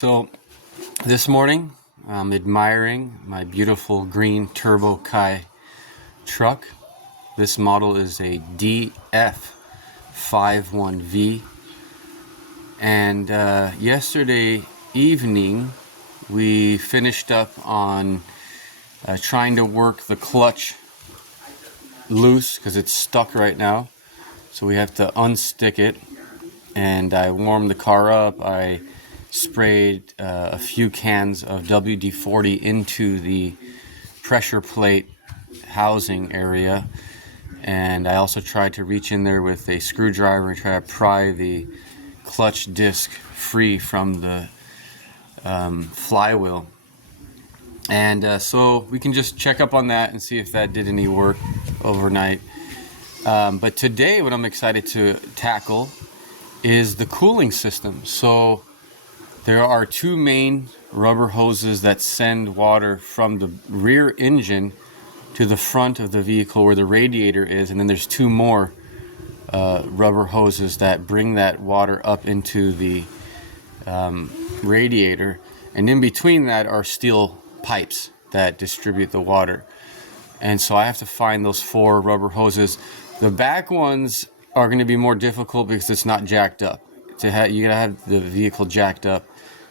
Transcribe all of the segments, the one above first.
So this morning I'm admiring my beautiful green Turbo KEI truck. This model is a DF51V, and yesterday evening we finished up on trying to work the clutch loose because it's stuck right now, so we have to unstick it. And I warmed the car up. I sprayed a few cans of WD-40 into the pressure plate housing area, and I also tried to reach in there with a screwdriver and try to pry the clutch disc free from the flywheel. And so we can just check up on that and see if that did any work overnight. But today what I'm excited to tackle is the cooling system. So there are two main rubber hoses that send water from the rear engine to the front of the vehicle where the radiator is, and then there's two more rubber hoses that bring that water up into the radiator, and in between that are steel pipes that distribute the water. And so I have to find those four rubber hoses. The back ones are going to be more difficult because it's not jacked up. You gotta have the vehicle jacked up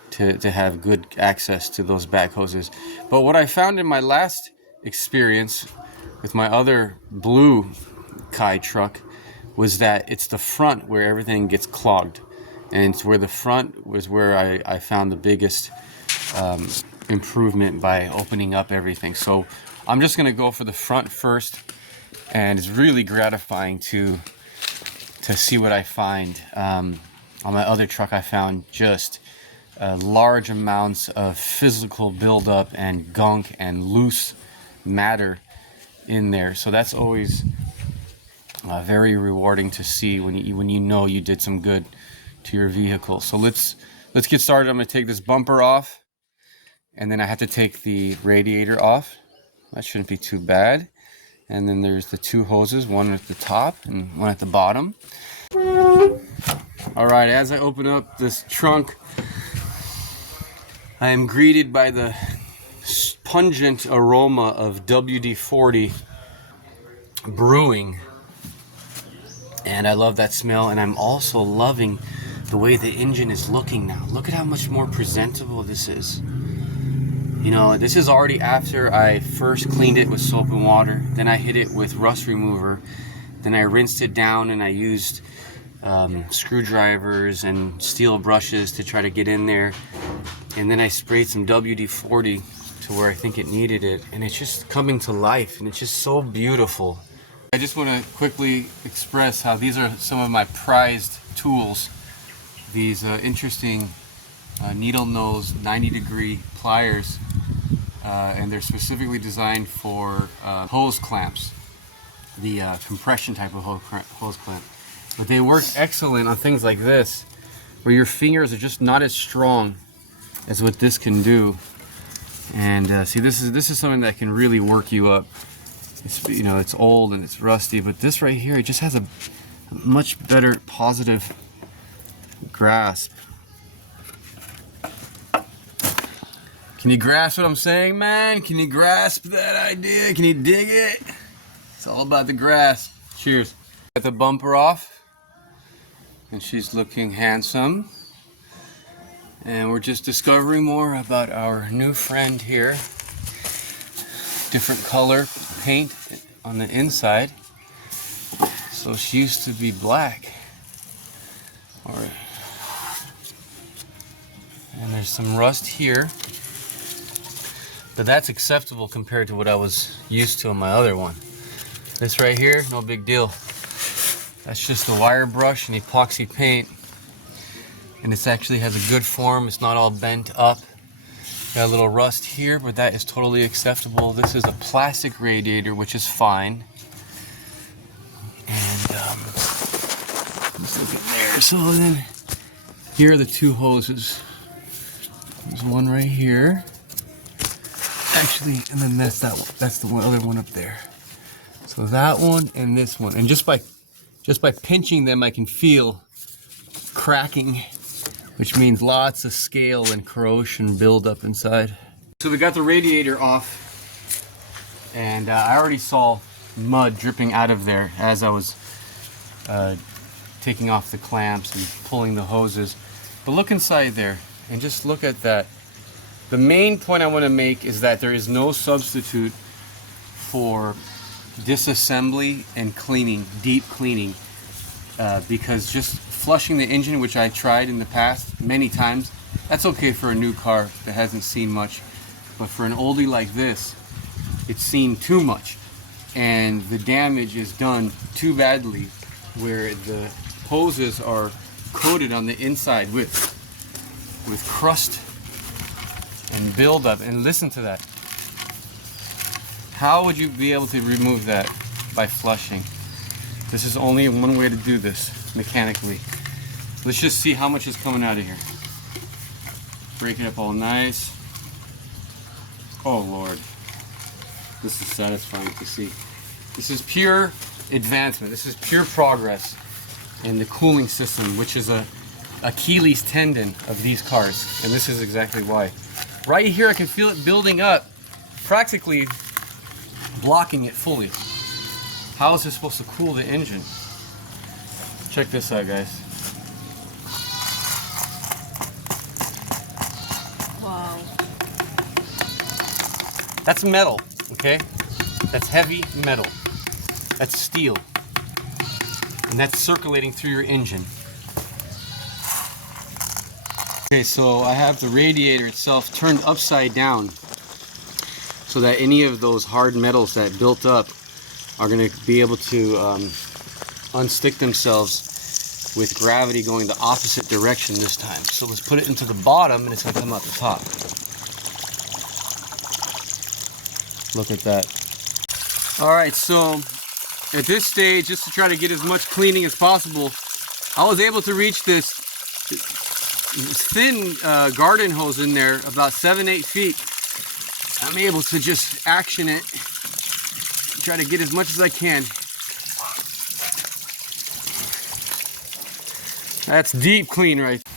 to have good access to those back hoses. But what I found in my last experience with my other blue KEI truck was that it's the front where everything gets clogged, and it's where the front was where I found the biggest improvement by opening up everything. So I'm just gonna go for the front first, and it's really gratifying to see what I find. On my other truck I found just large amounts of physical buildup and gunk and loose matter in there. So that's always very rewarding to see when you know you did some good to your vehicle. So let's get started. I'm going to take this bumper off, and then I have to take the radiator off. That shouldn't be too bad. And then there's the two hoses, one at the top and one at the bottom. Alright, as I open up this trunk, I am greeted by the pungent aroma of WD-40 brewing. And I love that smell, and I'm also loving the way the engine is looking now. Look at how much more presentable this is. You know, this is already after I first cleaned it with soap and water, then I hit it with rust remover, then I rinsed it down and I used screwdrivers and steel brushes to try to get in there, and then I sprayed some WD-40 to where I think it needed it, and it's just coming to life, and it's just so beautiful. I just want to quickly express how these are some of my prized tools. These interesting needle nose 90-degree pliers, and they're specifically designed for hose clamps, the compression type of hose clamp. But they work excellent on things like this, where your fingers are just not as strong as what this can do. And see, this is something that can really work you up. It's, you know, it's old and it's rusty, but this right here, it just has a much better positive grasp. Can you grasp what I'm saying, man? Can you grasp that idea? Can you dig it? It's all about the grasp. Cheers. Got the bumper off, and she's looking handsome. And we're just discovering more about our new friend here. Different color paint on the inside. So she used to be black. And there's some rust here. But that's acceptable compared to what I was used to on my other one. This right here, no big deal. That's just a wire brush and epoxy paint. And it actually has a good form. It's not all bent up. Got a little rust here, but that is totally acceptable. This is a plastic radiator, which is fine. And just look in there. So then, here are the two hoses. There's one right here. Actually, and then that's that one. That's the other one up there. So that one and this one. And just by pinching them, I can feel cracking which means lots of scale and corrosion buildup inside. So we got the radiator off, and I already saw mud dripping out of there as I was taking off the clamps and pulling the hoses. But look inside there and just look at that. The main point I want to make is that there is no substitute for disassembly and cleaning, deep cleaning, because just flushing the engine, which I tried in the past many times, that's okay for a new car that hasn't seen much. But for an oldie like this, it's seen too much, and the damage is done too badly, where the hoses are coated on the inside with crust and buildup. And listen to that. How would you be able to remove that? By flushing. This is only one way to do this mechanically. Let's just see how much is coming out of here. Break it up all nice. Oh Lord, this is satisfying to see. This is pure advancement. This is pure progress in the cooling system, which is a Achilles tendon of these cars, and this is exactly why. Right here I can feel it building up, practically blocking it fully. How is this supposed to cool the engine? Check this out, guys. Wow. That's metal, okay? That's heavy metal. That's steel. And that's circulating through your engine. Okay, so I have the radiator itself turned upside down so that any of those hard metals that built up are going to be able to unstick themselves with gravity going the opposite direction this time. So let's put it into the bottom and it's going to come out the top. Look at that. Alright, so at this stage, just to try to get as much cleaning as possible, I was able to reach this thin garden hose in there, about 7-8 feet. I'm able to just action it, try to get as much as I can. That's deep clean right there.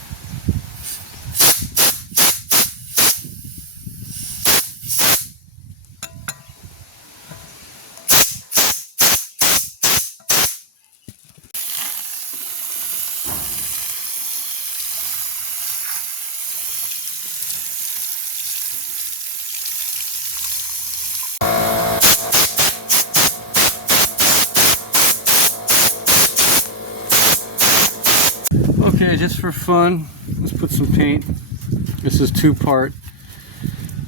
Okay, just for fun, let's put some paint. This is 2-part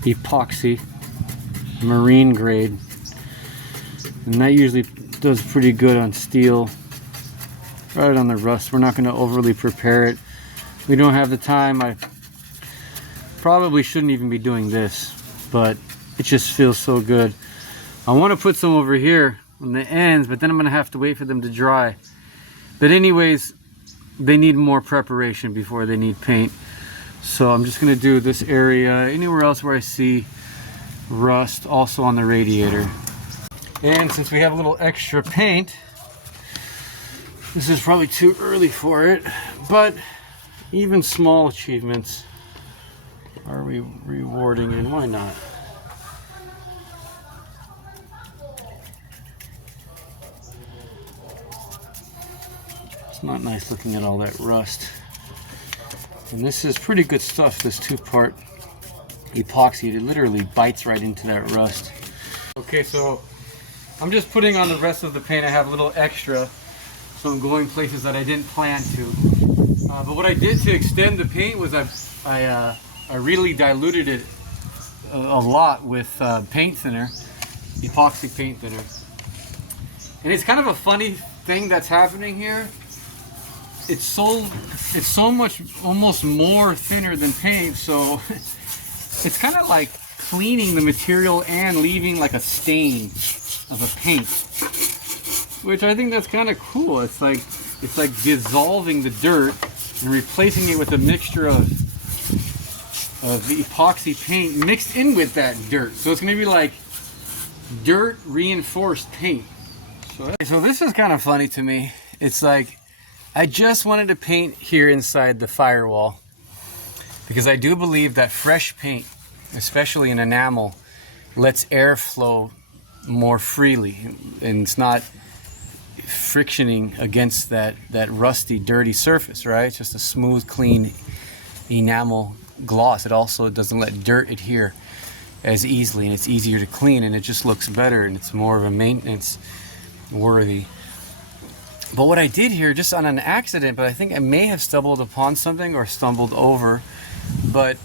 epoxy, marine grade, and that usually does pretty good on steel, right on the rust. We're not going to overly prepare it. We don't have the time. I probably shouldn't even be doing this, but it just feels so good. I want to put some over here on the ends, but then I'm going to have to wait for them to dry. But anyways, they need more preparation before they need paint. So I'm just going to do this area, anywhere else where I see rust, also on the radiator. And since we have a little extra paint, this is probably too early for it, but even small achievements are rewarding, and why not? Not nice looking at all that rust. And this is pretty good stuff, this 2-part epoxy. It literally bites right into that rust. Okay, so I'm just putting on the rest of the paint. I have a little extra, so I'm going places that I didn't plan to. But what I did to extend the paint was I really diluted it a lot with paint thinner, epoxy paint thinner. And it's kind of a funny thing that's happening here. It's so much, almost more thinner than paint, so it's kind of like cleaning the material and leaving like a stain of a paint, which I think that's kind of cool. It's like dissolving the dirt and replacing it with a mixture of the epoxy paint mixed in with that dirt. So it's gonna be like dirt reinforced paint. So this is kind of funny to me. It's like I just wanted to paint here inside the firewall, because I do believe that fresh paint, especially in enamel, lets air flow more freely, and it's not frictioning against that rusty, dirty surface, right? It's just a smooth, clean enamel gloss. It also doesn't let dirt adhere as easily, and it's easier to clean, and it just looks better, and it's more of a maintenance worthy. But what I did here, just on an accident, but I think I may have stumbled upon something or stumbled over, but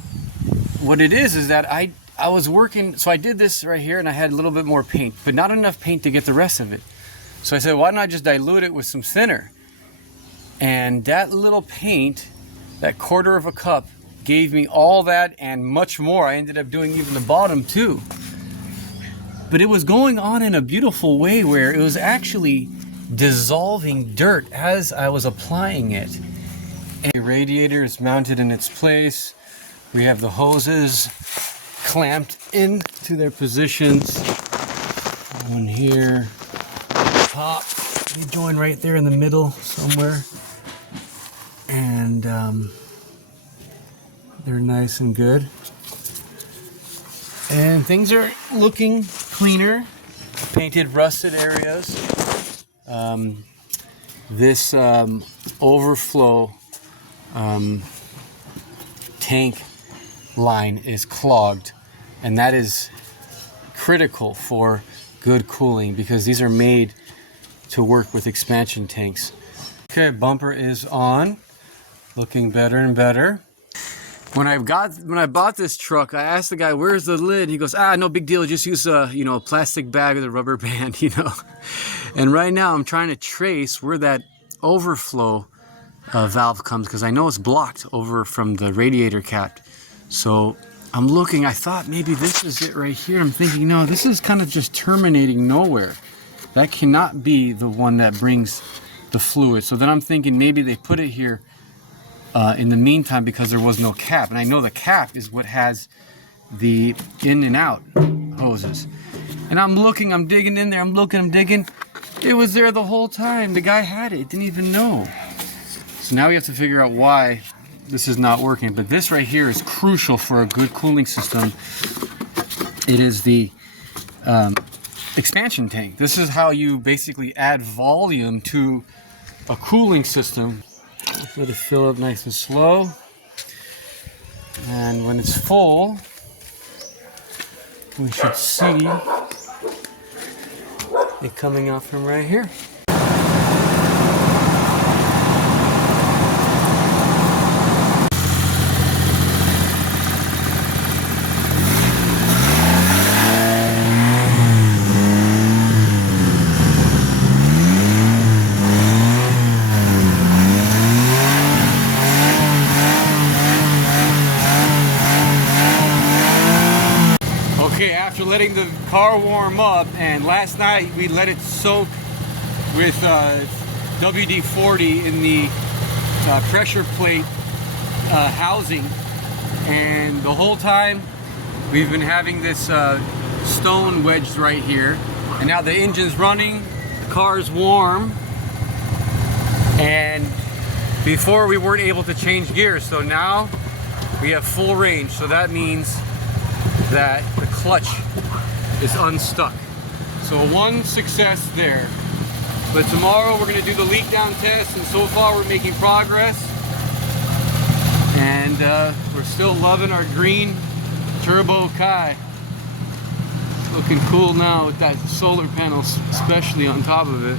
what it is that I was working, so I did this right here, and I had a little bit more paint, but not enough paint to get the rest of it. So I said, why don't I just dilute it with some thinner? And that little paint, that 1/4 of a cup, gave me all that and much more. I ended up doing even the bottom too. But it was going on in a beautiful way where it was actually dissolving dirt as I was applying it. And the radiator is mounted in its place. We have the hoses clamped into their positions. One here, top, they join right there in the middle somewhere. And they're nice and good. And things are looking cleaner. Painted rusted areas. This overflow tank line is clogged, and that is critical for good cooling because these are made to work with expansion tanks. Okay, bumper is on, looking better and better. When I bought this truck, I asked the guy, "Where's the lid?" He goes, "No big deal. Just use a plastic bag with a rubber band, And right now I'm trying to trace where that overflow valve comes because I know it's blocked over from the radiator cap. So I'm looking. I thought maybe this is it right here. I'm thinking, no, this is kind of just terminating nowhere. That cannot be the one that brings the fluid. So then I'm thinking maybe they put it here in the meantime because there was no cap, and I know the cap is what has the in and out hoses. And I'm looking, I'm digging in there, I'm looking, I'm digging. It was there the whole time. The guy had it, didn't even know. So now we have to figure out why this is not working. But this right here is crucial for a good cooling system. It is the expansion tank. This is how you basically add volume to a cooling system. Let it fill up nice and slow, and when it's full we should see it coming out from right here. Okay, after letting the car warm up, and last night we let it soak with WD-40 in the pressure plate housing, and the whole time we've been having this stone wedged right here, and now the engine's running, the car's warm, and before we weren't able to change gears, so now we have full range. So that means that the clutch is unstuck. So one success there. But tomorrow we're going to do the leak down test, and so far we're making progress. And we're still loving our green Turbo KEI. Looking cool now with that solar panel especially on top of it.